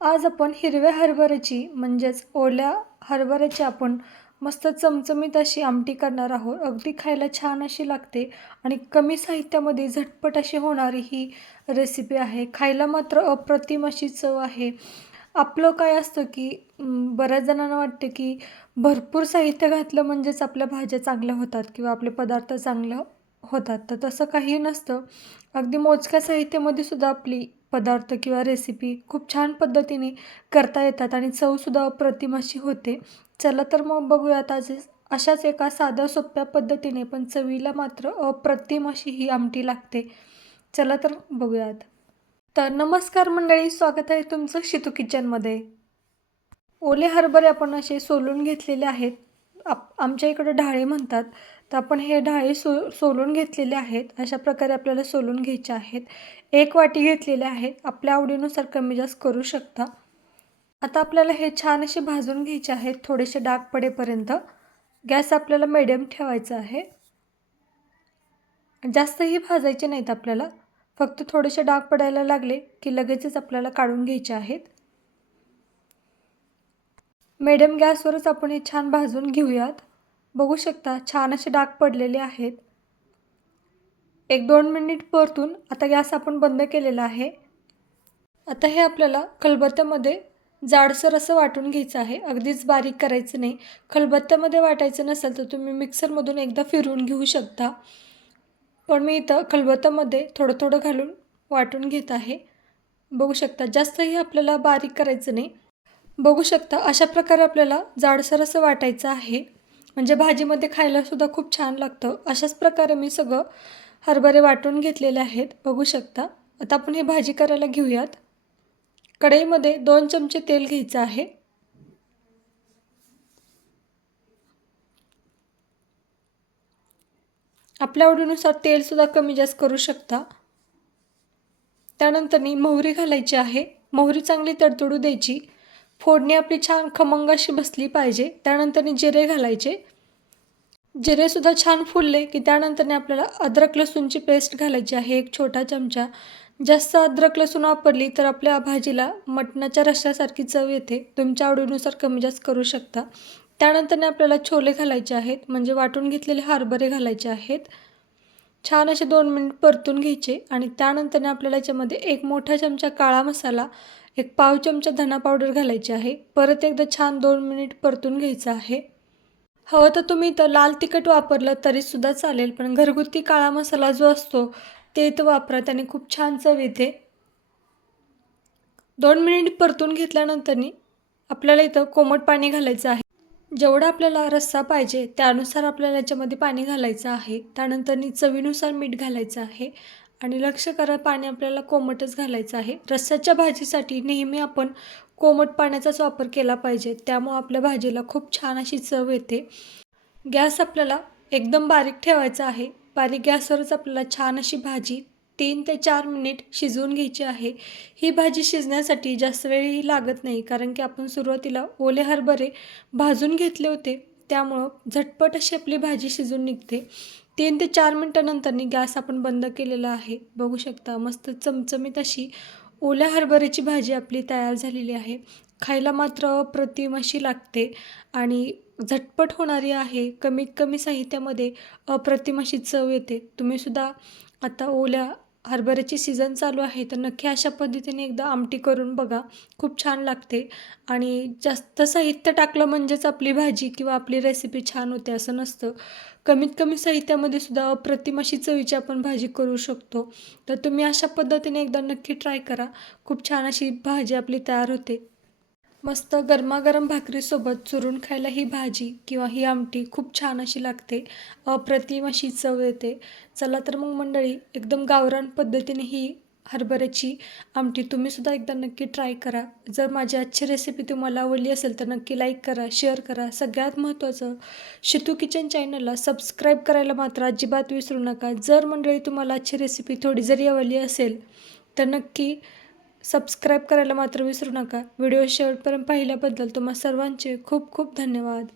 आज आपण हिरव्या हरभऱ्याची म्हणजेच ओल्या हरभऱ्याची आपण मस्त चमचमीत अशी आमटी करणार आहोत. अगदी खायला छान अशी लागते आणि कमी साहित्यामध्ये झटपट अशी होणारी ही रेसिपी आहे. खायला मात्र अप्रतिम अशी चव आहे. आपलं काय असतं की बऱ्याच जणांना वाटतं की भरपूर साहित्य घातलं म्हणजेच आपल्या भाज्या चांगल्या होतात किंवा आपले पदार्थ चांगलं होतात. तर तसं काही नसतं. अगदी मोजक्या साहित्यामध्ये सुद्धा आपली पदार्थ किंवा रेसिपी खूप छान पद्धतीने करता येतात आणि चवसुद्धा अप्रतिमाशी होते. चला तर मग बघूयात आज अशाच एका साध्या सोप्या पद्धतीने पण चवीला मात्र अप्रतिम अशी ही आमटी लागते. चला तर बघूयात. तर नमस्कार मंडळी स्वागत आहे तुमचं शितू किचनमध्ये. ओले हरभरे आपण असे सोलून घेतलेले आहेत. आप आमच्या इकडं ढाळे म्हणतात. तर आपण हे डाळी सो सोलून घेतलेले आहेत. अशा प्रकारे आपल्याला सोलून घ्यायचे आहेत. एक वाटी घेतलेले आहेत आपल्या आवडीनुसार कमी जास्त करू शकता. आता आपल्याला हे छान असे भाजून घ्यायचे आहेत. थोडेसे डाग पडेपर्यंत. गॅस आपल्याला मिडियम ठेवायचा आहे. जास्तही भाजायचे नाहीत आपल्याला. फक्त थोडेसे डाग पडायला लागले की लगेचच आपल्याला काढून घ्यायचे आहेत. मिडियम गॅसवरच आपण हे छान भाजून घेऊयात. बघू शकता छान असे डाग पडलेले आहेत. एक दोन मिनिट परतून आता गॅस आपण बंद केलेला आहे. आता हे आपल्याला खलबत्त्यामध्ये जाडसर असं वाटून घ्यायचं आहे. अगदीच बारीक करायचं नाही. खलबत्त्यामध्ये वाटायचं नसेल तर तुम्ही मिक्सरमधून एकदा फिरवून घेऊ शकता. पण मी इथं खलबत्त्यामध्ये थोडं थोडं घालून वाटून घेत आहे. बघू शकता जास्तही आपल्याला बारीक करायचं नाही. बघू शकता अशा प्रकारे आपल्याला जाडसर असं वाटायचं आहे. म्हणजे भाजीमध्ये खायलासुद्धा खूप छान लागतं. अशाच प्रकारे मी सगळं हरभरे वाटून घेतलेले आहेत. बघू शकता. आता आपण हे भाजी करायला घेऊयात. कढईमध्ये दोन चमचे तेल घ्यायचं आहे. आपल्या आवडीनुसार तेलसुद्धा कमी जास्त करू शकता. त्यानंतरनी मोहरी घालायची आहे. मोहरी चांगली तडतडू द्यायची. फोडणी आपली छान खमंग अशी बसली पाहिजे. त्यानंतरने जिरे घालायचे. जिरेसुद्धा छान फुलले की त्यानंतरने आपल्याला अद्रक लसूणची पेस्ट घालायची आहे. एक छोटा चमचा. जास्त अद्रक लसूण वापरली तर आपल्या भाजीला मटणाच्या रश्श्यासारखी चव येते. तुमच्या आवडीनुसार कमी जास्त करू शकता. त्यानंतरने आपल्याला छोले घालायचे आहेत. म्हणजे वाटून घेतलेले हरभरे घालायचे आहेत. छान असे दोन मिनिट परतून घ्यायचे आणि त्यानंतरने आपल्याला याच्यामध्ये एक मोठा चमचा काळा मसाला एक पाव चमचा धना पावडर घालायची आहे. परत एकदा छान दोन मिनिट परतून घ्यायचं आहे. हवं तर तुम्ही इथं लाल तिखट वापरलं तरीसुद्धा चालेल पण घरगुती काळा मसाला जो असतो ते इथं वापरा त्याने खूप छान चव येते. दोन मिनिट परतून घेतल्यानंतरनी आपल्याला इथं कोमट पाणी घालायचं आहे. जेवढा आपल्याला रस्सा पाहिजे त्यानुसार आपल्याला याच्यामध्ये पाणी घालायचं आहे. त्यानंतरनी चवीनुसार मीठ घालायचं आहे. आणि लक्ष करा पाणी आपल्याला कोमटच घालायचं आहे. रस्साच्या भाजीसाठी नेहमी आपण कोमट पाण्याचाच वापर केला पाहिजे. त्यामुळं आपल्या भाजीला खूप छान अशी चव येते. गॅस आपल्याला एकदम बारीक ठेवायचा आहे. बारीक गॅसवरच आपल्याला छान अशी भाजी तीन ते चार मिनिट शिजवून घ्यायची आहे. ही भाजी शिजण्यासाठी जास्त वेळही लागत नाही कारण की आपण सुरुवातीला ओले हरभरे भाजून घेतले होते. त्यामुळं झटपट अशी आपली भाजी शिजून निघते. तीन ते चार मिनटानंतरनी गॅस आपण बंद केलेला आहे. बघू शकता मस्त चमचमीत अशी ओल्या हरभऱ्याची भाजी आपली तयार झालेली आहे. खायला मात्र प्रतिम अशी लागते आणि झटपट होणारी आहे. कमीत कमी साहित्यामध्ये अप्रतिम अशी चव येते. तुम्हीसुद्धा आता ओल्या हरभऱ्याची सीझन चालू आहे तर नक्की अशा पद्धतीने एकदा आमटी करून बघा. खूप छान लागते आणि जास्त साहित्य टाकलं म्हणजेच आपली भाजी किंवा आपली रेसिपी छान होते असं नसतं. कमीत कमी साहित्यामध्ये सुद्धा अप्रतिम अशी चवीची आपण भाजी करू शकतो. तर तुम्ही अशा पद्धतीने एकदा नक्की ट्राय करा. खूप छान अशी भाजी आपली तयार होते. मस्त गरमागरम भाकरीसोबत चुरून खायला ही भाजी किंवा ही आमटी खूप छान अशी लागते. अप्रतिम अशी चव येते. चला तर मग मंडळी एकदम गावरान पद्धतीने ही हरभऱ्याची आमटी तुम्हीसुद्धा एकदा नक्की ट्राय करा. जर माझी आजची रेसिपी तुम्हाला आवडली असेल तर नक्की लाईक करा शेअर करा. सगळ्यात महत्त्वाचं शितू किचन चॅनलला सबस्क्राईब करायला मात्र अजिबात विसरू नका. जर मंडळी तुम्हाला आजची रेसिपी थोडी जरी आवडली असेल तर नक्की सबस्क्राईब करायला मात्र विसरू नका. व्हिडिओ शेवटपर्यंत पाहिल्याबद्दल तुम्हा सर्वांचे खूप खूप धन्यवाद.